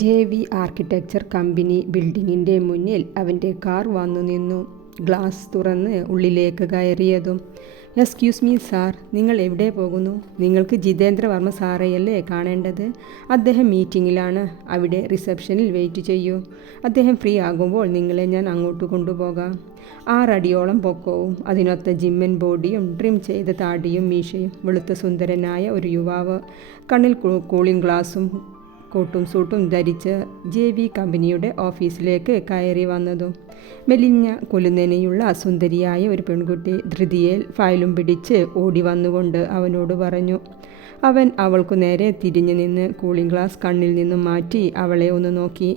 ജെ.വി. Architecture company ബിൽഡിങ്ങിൻ്റെ മുന്നിൽ അവൻ്റെ കാർ വന്നു നിന്നു. ഗ്ലാസ് തുറന്ന് ഉള്ളിലേക്ക് കയറിയതും "എക്സ്ക്യൂസ് മീ സാർ, നിങ്ങൾ എവിടെ പോകുന്നു? നിങ്ങൾക്ക് ജിതേന്ദ്ര വർമ്മ സാറെയല്ലേ കാണേണ്ടത്? അദ്ദേഹം മീറ്റിങ്ങിലാണ്. അവിടെ റിസപ്ഷനിൽ വെയിറ്റ് ചെയ്യൂ. അദ്ദേഹം ഫ്രീ ആകുമ്പോൾ നിങ്ങളെ ഞാൻ അങ്ങോട്ട് കൊണ്ടുപോകാം." 6 അടിയോളം പൊക്കവും അതിനൊത്ത ജിമ്മൻ ബോഡിയും ട്രിം ചെയ്ത താടിയും മീശയും വെളുത്ത സുന്ദരനായ ഒരു യുവാവ് കണ്ണിൽ കൂളിംഗ് ഗ്ലാസും കോട്ടും സൂട്ടും ധരിച്ച് ജെ.വി. കമ്പനിയുടെ ഓഫീസിലേക്ക് കയറി വന്നതും മെലിഞ്ഞ കൊലുനനെയുള്ള സുന്ദരിയായ ഒരു പെൺകുട്ടി ധൃതിയിൽ ഫയലും പിടിച്ച് ഓടി വന്നുകൊണ്ട് അവനോട് പറഞ്ഞു. അവൻ അവൾക്കു നേരെ തിരിഞ്ഞു നിന്ന് കൂളിംഗ് ഗ്ലാസ് കണ്ണിൽ നിന്നും മാറ്റി അവളെ ഒന്ന് നോക്കി.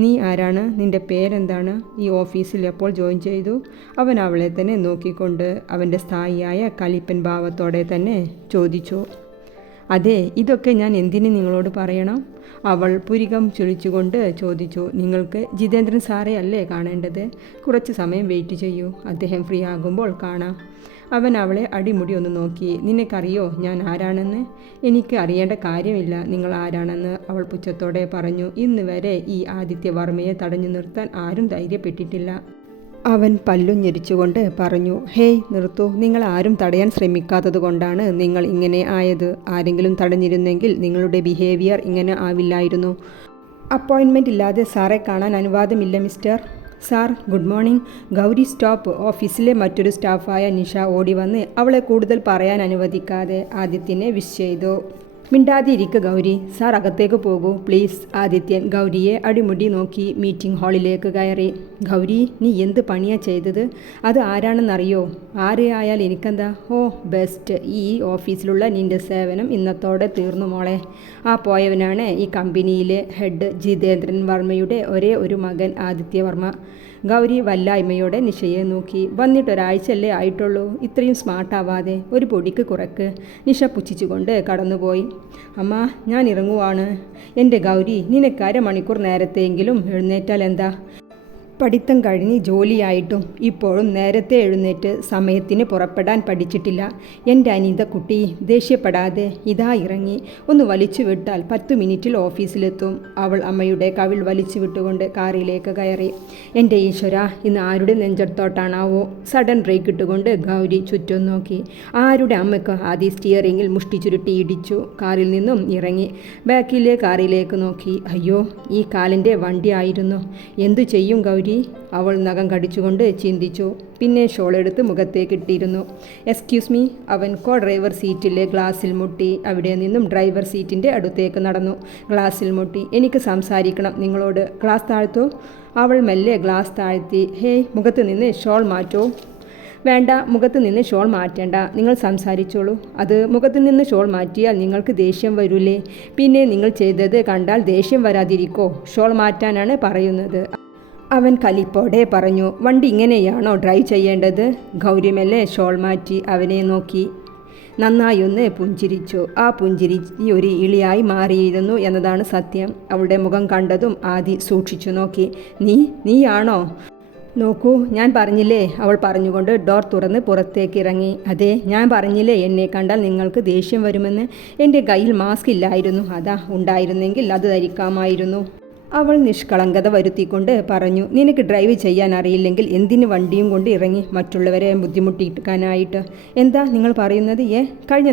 "നീ ആരാണ്? നിന്റെ പേരെന്താണ്? ഈ ഓഫീസിൽ എപ്പോൾ ജോയിൻ ചെയ്തു?" അവൻ അവളെ തന്നെ നോക്കിക്കൊണ്ട് അവൻ്റെ സ്ഥായിയായ കലിപ്പൻ ഭാവത്തോടെ തന്നെ ചോദിച്ചു. "അതെ, ഇതൊക്കെ ഞാൻ എന്തിന് നിങ്ങളോട് പറയണം?" അവൾ പുരികം ചുളിച്ചുകൊണ്ട് ചോദിച്ചു. "നിങ്ങൾക്ക് ജിതേന്ദ്രൻ സാറെ അല്ലേ കാണേണ്ടത്? കുറച്ച് സമയം വെയിറ്റ് ചെയ്യൂ. അദ്ദേഹം ഫ്രീ ആകുമ്പോൾ കാണാം." അവൻ അവളെ അടിമുടി ഒന്ന് നോക്കി. "നിനക്കറിയോ ഞാൻ ആരാണെന്ന്?" "എനിക്ക് അറിയേണ്ട കാര്യമില്ല നിങ്ങൾ ആരാണെന്ന്," അവൾ പുച്ഛത്തോടെ പറഞ്ഞു. "ഇന്ന് വരെ ഈ ആദിത്യ വർമ്മയെ തടഞ്ഞു നിർത്താൻ ആരും ധൈര്യപ്പെട്ടിട്ടില്ല." അവൻ പല്ലും ഞെരിച്ചുകൊണ്ട് പറഞ്ഞു. "ഹേയ് നിർത്തൂ, നിങ്ങൾ ആരും തടയാൻ ശ്രമിക്കാത്തത് കൊണ്ടാണ് നിങ്ങൾ ഇങ്ങനെ ആയത്. ആരെങ്കിലും തടഞ്ഞിരുന്നെങ്കിൽ നിങ്ങളുടെ ബിഹേവിയർ ഇങ്ങനെ ആവില്ലായിരുന്നു." "അപ്പോയിൻമെൻ്റ് ഇല്ലാതെ സാറെ കാണാൻ അനുവാദമില്ല mister." "Sir good morning." "Gauri stop." ഓഫീസിലെ മറ്റൊരു സ്റ്റാഫായ നിഷ ഓടി വന്ന് അവളെ കൂടുതൽ പറയാൻ അനുവദിക്കാതെ ആദിത്യനെ വിഷ് ചെയ്തു. "മിണ്ടാതെ ഇരിക്ക് ഗൗരി. സാർ അകത്തേക്ക് പോകൂ പ്ലീസ്." ആദിത്യൻ ഗൗരിയെ അടിമുടി നോക്കി മീറ്റിംഗ് ഹാളിലേക്ക് കയറി. "ഗൗരി, നീ എന്ത് പണിയാ ചെയ്തത്? അത് ആരാണെന്നറിയോ?" "ആര് ആയാൽ എനിക്കെന്താ?" "ഓ ബെസ്റ്റ്. ഈ ഓഫീസിലുള്ള നിൻ്റെ സേവനം ഇന്നത്തോടെ തീർന്നു മോളെ. ആ പോയവനാണ് ഈ കമ്പനിയിലെ ഹെഡ് ജിതേന്ദ്രൻ വർമ്മയുടെ ഒരേ ഒരു മകൻ ആദിത്യ വർമ്മ." ഗൗരി വല്ലായ്മയോടെ നിഷയെ നോക്കി. "വന്നിട്ടൊരാഴ്ചയല്ലേ ആയിട്ടുള്ളൂ. ഇത്രയും സ്മാർട്ടാവാതെ ഒരു പൊടിക്ക് കുറക്ക്." നിഷ പുച്ഛിച്ചുകൊണ്ട് കടന്നുപോയി. "അമ്മ, ഞാൻ ഇറങ്ങുവാണ്." "എൻ്റെ ഗൗരി, നിനക്ക് 1/2 മണിക്കൂർ നേരത്തെയെങ്കിലും എഴുന്നേറ്റാൽ എന്താ? പഠിത്തം കഴിഞ്ഞ് ജോലിയായിട്ടും ഇപ്പോഴും നേരത്തെ എഴുന്നേറ്റ് സമയത്തിന് പുറപ്പെടാൻ പഠിച്ചിട്ടില്ല. എൻ്റെ അനിത കുട്ടി, ദേഷ്യപ്പെടാതെ. ഇതാ ഇറങ്ങി. ഒന്ന് വലിച്ചു വിട്ടാൽ 10 മിനിറ്റിൽ ഓഫീസിലെത്തും." അവൾ അമ്മയുടെ കവിൾ വലിച്ചു വിട്ടുകൊണ്ട് കാറിലേക്ക് കയറി. "എൻ്റെ ഈശ്വര, ഇന്ന് ആരുടെ നെഞ്ചത്തോട്ടാണാവോ?" സഡൻ ബ്രേക്ക് ഇട്ടുകൊണ്ട് ഗൗരി ചുറ്റും നോക്കി. ആരുടെ അമ്മയ്ക്ക് ആദ്യ സ്റ്റിയറിങ്ങിൽ മുഷ്ടി ചുരുട്ടി ഇടിച്ചു. കാറിൽ നിന്നും ഇറങ്ങി ബാക്കിലെ കാറിലേക്ക് നോക്കി. "അയ്യോ, ഈ കാലിൻ്റെ വണ്ടി ആയിരുന്നു. എന്തു ചെയ്യും ഗൗരി?" അവൾ നഖം കടിച്ചുകൊണ്ട് ചിന്തിച്ചു. പിന്നെ ഷോളെടുത്ത് മുഖത്തേക്കിട്ടിരുന്നു. "Excuse me." അവൻ ഡ്രൈവർ സീറ്റിലെ ഗ്ലാസിൽ മുട്ടി. അവിടെ നിന്നും ഡ്രൈവർ സീറ്റിൻ്റെ അടുത്തേക്ക് നടന്നു. ഗ്ലാസിൽ മുട്ടി. "എനിക്ക് സംസാരിക്കണം നിങ്ങളോട്." "ഗ്ലാസ് താഴ്ത്തൂ." അവൾ മെല്ലെ ഗ്ലാസ് താഴ്ത്തി. "ഹേയ്, മുഖത്ത് നിന്ന് ഷോൾ മാറ്റൂ." "വേണ്ട, മുഖത്ത് നിന്ന് ഷോൾ മാറ്റേണ്ട. നിങ്ങൾ സംസാരിച്ചോളൂ." "അത് മുഖത്ത് നിന്ന് ഷോൾ മാറ്റിയാൽ നിങ്ങൾക്ക് ദേഷ്യം വരൂലേ? പിന്നെ നിങ്ങൾ ചെയ്തത് കണ്ടാൽ ദേഷ്യം വരാതിരിക്കോ? ഷോൾ മാറ്റാനാണ് പറയുന്നത്." അവൻ കലിപ്പോടെ പറഞ്ഞു. "വണ്ടി ഇങ്ങനെയാണോ ഡ്രൈവ് ചെയ്യേണ്ടത്?" ഗൗരി മെല്ലെ ഷോൾ മാറ്റി അവനെ നോക്കി നന്നായൊന്ന് പുഞ്ചിരിച്ചു. ആ പുഞ്ചിരി ഒരു ഇളിയായി മാറിയിരുന്നു എന്നതാണ് സത്യം. അവളുടെ മുഖം കണ്ടതും ആദി സൂക്ഷിച്ചു നോക്കി. നീയാണോ?" "നോക്കൂ, ഞാൻ പറഞ്ഞില്ലേ." അവൾ പറഞ്ഞുകൊണ്ട് ഡോർ തുറന്ന് പുറത്തേക്ക് ഇറങ്ങി. "അതെ, ഞാൻ പറഞ്ഞില്ലേ എന്നെ കണ്ടാൽ നിങ്ങൾക്ക് ദേഷ്യം വരുമെന്ന്. എൻ്റെ കയ്യിൽ മാസ്ക് ഇല്ലായിരുന്നു. അതാ, ഉണ്ടായിരുന്നെങ്കിൽ അത് ധരിക്കാമായിരുന്നു." അവൾ നിഷ്കളങ്കത വരുത്തിക്കൊണ്ട് പറഞ്ഞു. "നിനക്ക് ഡ്രൈവ് ചെയ്യാൻ അറിയില്ലെങ്കിൽ എന്തിന് വണ്ടിയും കൊണ്ട് ഇറങ്ങി മറ്റുള്ളവരെ ബുദ്ധിമുട്ടിക്കാനായിട്ട്?" "എന്താ നിങ്ങൾ പറയുന്നത്? കഴിഞ്ഞ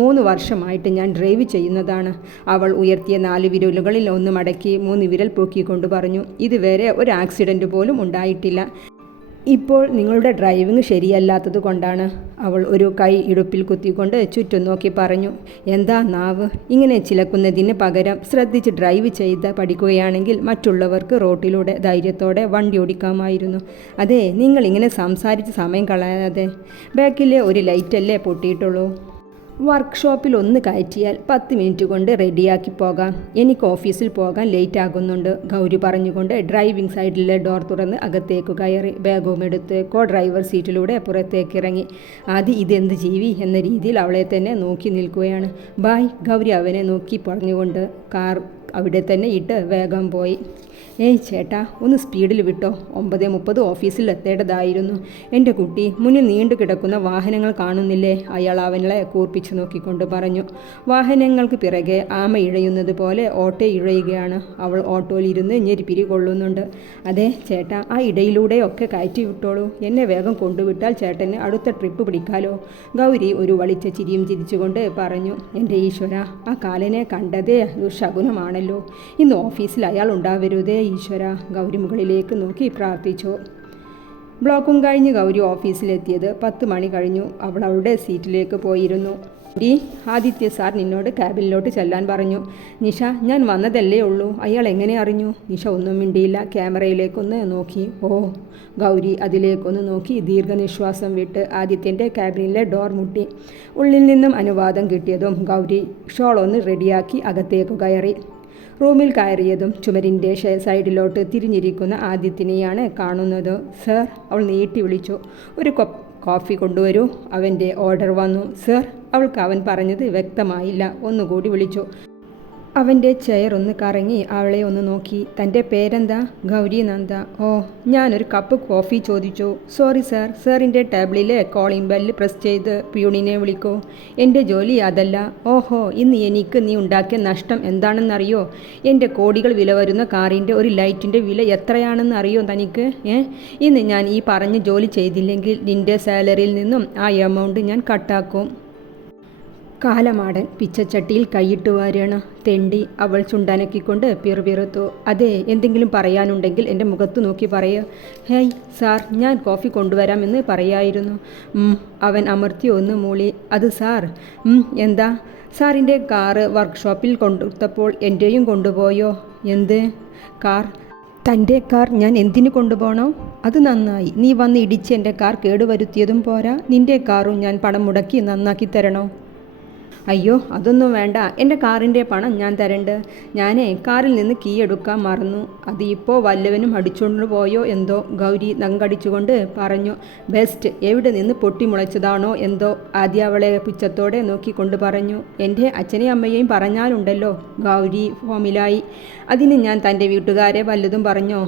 3 വർഷമായിട്ട് ഞാൻ ഡ്രൈവ് ചെയ്യുന്നതാണ്." അവൾ ഉയർത്തിയ 4 വിരലുകളിൽ ഒന്ന് മടക്കി 3 വിരൽ പൊക്കിക്കൊണ്ട് പറഞ്ഞു. "ഇതുവരെ ഒരു ആക്സിഡൻറ്റ് പോലും ഉണ്ടായിട്ടില്ല. ഇപ്പോൾ നിങ്ങളുടെ ഡ്രൈവിംഗ് ശരിയല്ലാത്തത് കൊണ്ടാണ്." അവൾ ഒരു കൈ ഇടുപ്പിൽ കുത്തിക്കൊണ്ട് ചുറ്റും നോക്കി പറഞ്ഞു. "എന്താ നാവ് ഇങ്ങനെ ചിലക്കുന്നതിന് പകരം ശ്രദ്ധിച്ച് ഡ്രൈവ് ചെയ്ത് പഠിക്കുകയാണെങ്കിൽ മറ്റുള്ളവർക്ക് റോട്ടിലൂടെ ധൈര്യത്തോടെ വണ്ടി ഓടിക്കാമായിരുന്നു." "അതെ, നിങ്ങളിങ്ങനെ സംസാരിച്ച് സമയം കളയാതെ. ബാക്കിലെ ഒരു ലൈറ്റല്ലേ പൊട്ടിയിട്ടുള്ളൂ. വർക്ക്ഷോപ്പിൽ ഒന്ന് കയറ്റിയാൽ 10 മിനിറ്റ് കൊണ്ട് റെഡിയാക്കി പോകാം. എനിക്ക് ഓഫീസിൽ പോകാൻ ലേറ്റ് ആകുന്നുണ്ട്." ഗൗരി പറഞ്ഞുകൊണ്ട് ഡ്രൈവിംഗ് സൈഡിലെ ഡോർ തുറന്ന് അകത്തേക്ക് കയറി ബാഗും എടുത്ത് ഡ്രൈവർ സീറ്റിലൂടെ പുറത്തേക്ക് ഇറങ്ങി. ആദി ഇതെന്ത് ജീവി എന്ന രീതിയിൽ അവളെ തന്നെ നോക്കി നിൽക്കുകയാണ്. "ബായ്." ഗൗരി അവനെ നോക്കി പറഞ്ഞുകൊണ്ട് കാർ അവിടെ തന്നെ ഇട്ട് വേഗം പോയി. ഏയ് ചേട്ടാ, ഒന്ന് സ്പീഡിൽ വിട്ടോ, 9:30 ഓഫീസിൽ എത്തേണ്ടതായിരുന്നു. എൻ്റെ കുട്ടി, മുന്നിൽ നീണ്ടു കിടക്കുന്ന വാഹനങ്ങൾ കാണുന്നില്ലേ? അയാൾ അവനെ കൂർപ്പിച്ചു നോക്കിക്കൊണ്ട് പറഞ്ഞു. വാഹനങ്ങൾക്ക് പിറകെ ആമ ഇഴയുന്നത് പോലെ ഓട്ടോ ഇഴയുകയാണ്. അവൾ ഓട്ടോയിലിരുന്ന് ഞെരിപ്പിരി കൊള്ളുന്നുണ്ട്. അതെ ചേട്ടാ, ആ ഇടയിലൂടെയൊക്കെ കയറ്റി വിട്ടോളൂ. എന്നെ വേഗം കൊണ്ടുവിട്ടാൽ ചേട്ടന് അടുത്ത ട്രിപ്പ് പിടിക്കാലോ. ഗൗരി ഒരു വളിച്ച ചിരിയും ചിരിച്ചുകൊണ്ട് പറഞ്ഞു. എൻ്റെ ഈശ്വര, ആ കാലനെ കണ്ടതേ ദുശകുനമാണല്ലോ. ഇന്ന് ഓഫീസിൽ അയാൾ ഉണ്ടാവരുതേ ഈശ്വര. ഗൗരി മുകളിലേക്ക് നോക്കി പ്രാർത്ഥിച്ചു. ബ്ലോക്കും കഴിഞ്ഞ് ഗൗരി ഓഫീസിലെത്തിയത് 10 മണി കഴിഞ്ഞു. അവൾ അവളുടെ സീറ്റിലേക്ക് പോയിരുന്നു. ആദിത്യ സാർ നിന്നോട് ക്യാബിനിലോട്ട് ചെല്ലാൻ പറഞ്ഞു. നിഷ, ഞാൻ വന്നതല്ലേ ഉള്ളൂ, അയാൾ എങ്ങനെ അറിഞ്ഞു? നിഷ ഒന്നും മിണ്ടിയില്ല. ക്യാമറയിലേക്കൊന്ന് നോക്കി. ഓ. ഗൗരി അതിലേക്കൊന്ന് നോക്കി ദീർഘനിശ്വാസം വിട്ട് ആദിത്യൻ്റെ ക്യാബിനിലെ ഡോർ മുട്ടി. ഉള്ളിൽ നിന്നും അനുവാദം കിട്ടിയതും ഗൗരി ഷോളൊന്ന് റെഡിയാക്കി അകത്തേക്ക് കയറി. റൂമിൽ കയറിയതും ചുമരിൻ്റെ സൈഡിലോട്ട് തിരിഞ്ഞിരിക്കുന്ന ആദിത്യനെയാണ് കാണുന്നത്. സർ, അവൾ നീട്ടി വിളിച്ചു. ഒരു കോഫി കൊണ്ടുവരൂ. അവൻ്റെ ഓർഡർ വന്നു. സർ, അവൾക്ക് അവൻ പറഞ്ഞത് വ്യക്തമായില്ല. ഒന്നുകൂടി വിളിച്ചു. അവൻ്റെ ചെയർ ഒന്ന് കറങ്ങി അവളെ ഒന്ന് നോക്കി. തൻ്റെ പേരെന്താ? ഗൗരി നന്ദ. ഓ, ഞാനൊരു കപ്പ് കോഫി ചോദിച്ചു. Sorry sir. സാറിൻ്റെ ടേബിളിലെ കോളിംഗ് ബെല്ല് പ്രസ് ചെയ്ത് പ്യൂണിനെ വിളിക്കൂ. എൻ്റെ ജോലി അതല്ല. ഓഹോ, ഇന്ന് എനിക്ക് നീ ഉണ്ടാക്കിയ നഷ്ടം എന്താണെന്നറിയോ? എൻ്റെ കോടികൾ വില വരുന്ന കാറിൻ്റെ ഒരു ലൈറ്റിൻ്റെ വില എത്രയാണെന്ന് അറിയോ തനിക്ക്? ഇന്ന് ഞാൻ ഈ പറഞ്ഞ ജോലി ചെയ്തില്ലെങ്കിൽ നിൻ്റെ സാലറിയിൽ നിന്നും ആ എമൗണ്ട് ഞാൻ കട്ടാക്കും. കാലമാടൻ പിച്ചച്ചട്ടിയിൽ കൈയിട്ട് വാരാണ്. തെണ്ടി, അവൾ ചുണ്ടനക്കിക്കൊണ്ട് പിറുപിറുത്തു. അതെ, എന്തെങ്കിലും പറയാനുണ്ടെങ്കിൽ എൻ്റെ മുഖത്ത് നോക്കി പറയുക. ഹേയ് സാർ, ഞാൻ കോഫി കൊണ്ടുവരാമെന്ന് പറയായിരുന്നു. അവൻ അമർത്തി ഒന്ന് മൂളി. അത് സാർ. എന്താ? സാറിൻ്റെ കാറ് വർക്ക്ഷോപ്പിൽ കൊണ്ടുത്തപ്പോൾ എൻ്റെയും കൊണ്ടുപോയോ? എന്ത് കാർ? തൻ്റെ കാർ ഞാൻ എന്തിനു കൊണ്ടുപോകണോ? അത് നന്നായി. നീ വന്ന് ഇടിച്ച് എൻ്റെ കാർ കേടുവരുത്തിയതും പോരാ, നിൻ്റെ കാറും ഞാൻ പണം മുടക്കി നന്നാക്കി തരണോ? അയ്യോ, അതൊന്നും വേണ്ട. എൻ്റെ കാറിൻ്റെ പണം ഞാൻ തരണ്ട്. ഞാനേ കാറിൽ നിന്ന് കീ എടുക്കാൻ മറന്നു. അത് ഇപ്പോൾ വല്ലവനും അടിച്ചുകൊണ്ട് പോയോ എന്തോ. ഗൗരി നങ്കടിച്ചുകൊണ്ട് പറഞ്ഞു. ബെസ്റ്റ്, എവിടെ നിന്ന് പൊട്ടിമുളച്ചതാണോ എന്തോ. ആദ്യം അവളെ പുച്ഛത്തോടെ നോക്കിക്കൊണ്ട് പറഞ്ഞു. എൻ്റെ അച്ഛനെയും അമ്മയെയും പറഞ്ഞാലുണ്ടല്ലോ. ഗൗരി ഫോമിലായി. അതിന് ഞാൻ തൻ്റെ വീട്ടുകാരെ വല്ലതും പറഞ്ഞോ?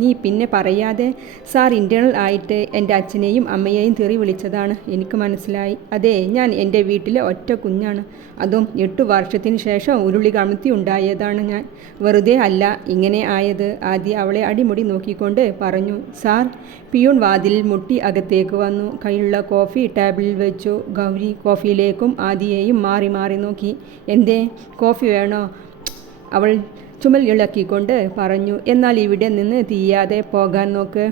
നീ പിന്നെ പറയാതെ. സാർ ഇൻറ്റേർണൽ ആയിട്ട് എൻ്റെ അച്ഛനെയും അമ്മയെയും തെറി വിളിച്ചതാണ്. എനിക്ക് മനസ്സിലായി. അതെ, ഞാൻ എൻ്റെ വീട്ടിലെ ഒറ്റ കുഞ്ഞാണ്. അതും 8 വർഷത്തിന് ശേഷം ഉരുളി കമഴ്ത്തി ഉണ്ടായതാണ് ഞാൻ. വെറുതെ അല്ല ഇങ്ങനെ ആയത്. ആദ്യം അവളെ അടിമുടി നോക്കിക്കൊണ്ട് പറഞ്ഞു. സാർ. പിയൂൺ വാതിലിൽ മുട്ടി അകത്തേക്ക് വന്നു. കയ്യിലുള്ള കോഫി ടേബിളിൽ വെച്ചു. ഗൗരി കോഫിയിലേക്കും ആദിയെയും മാറി മാറി നോക്കി. എന്തേ, കോഫി വേണോ? അവൾ ചുമൽ ഇളക്കിക്കൊണ്ട് പറഞ്ഞു. എന്നാൽ ഇവിടെ നിന്ന് തീയാതെ പോകാൻ നോക്ക്.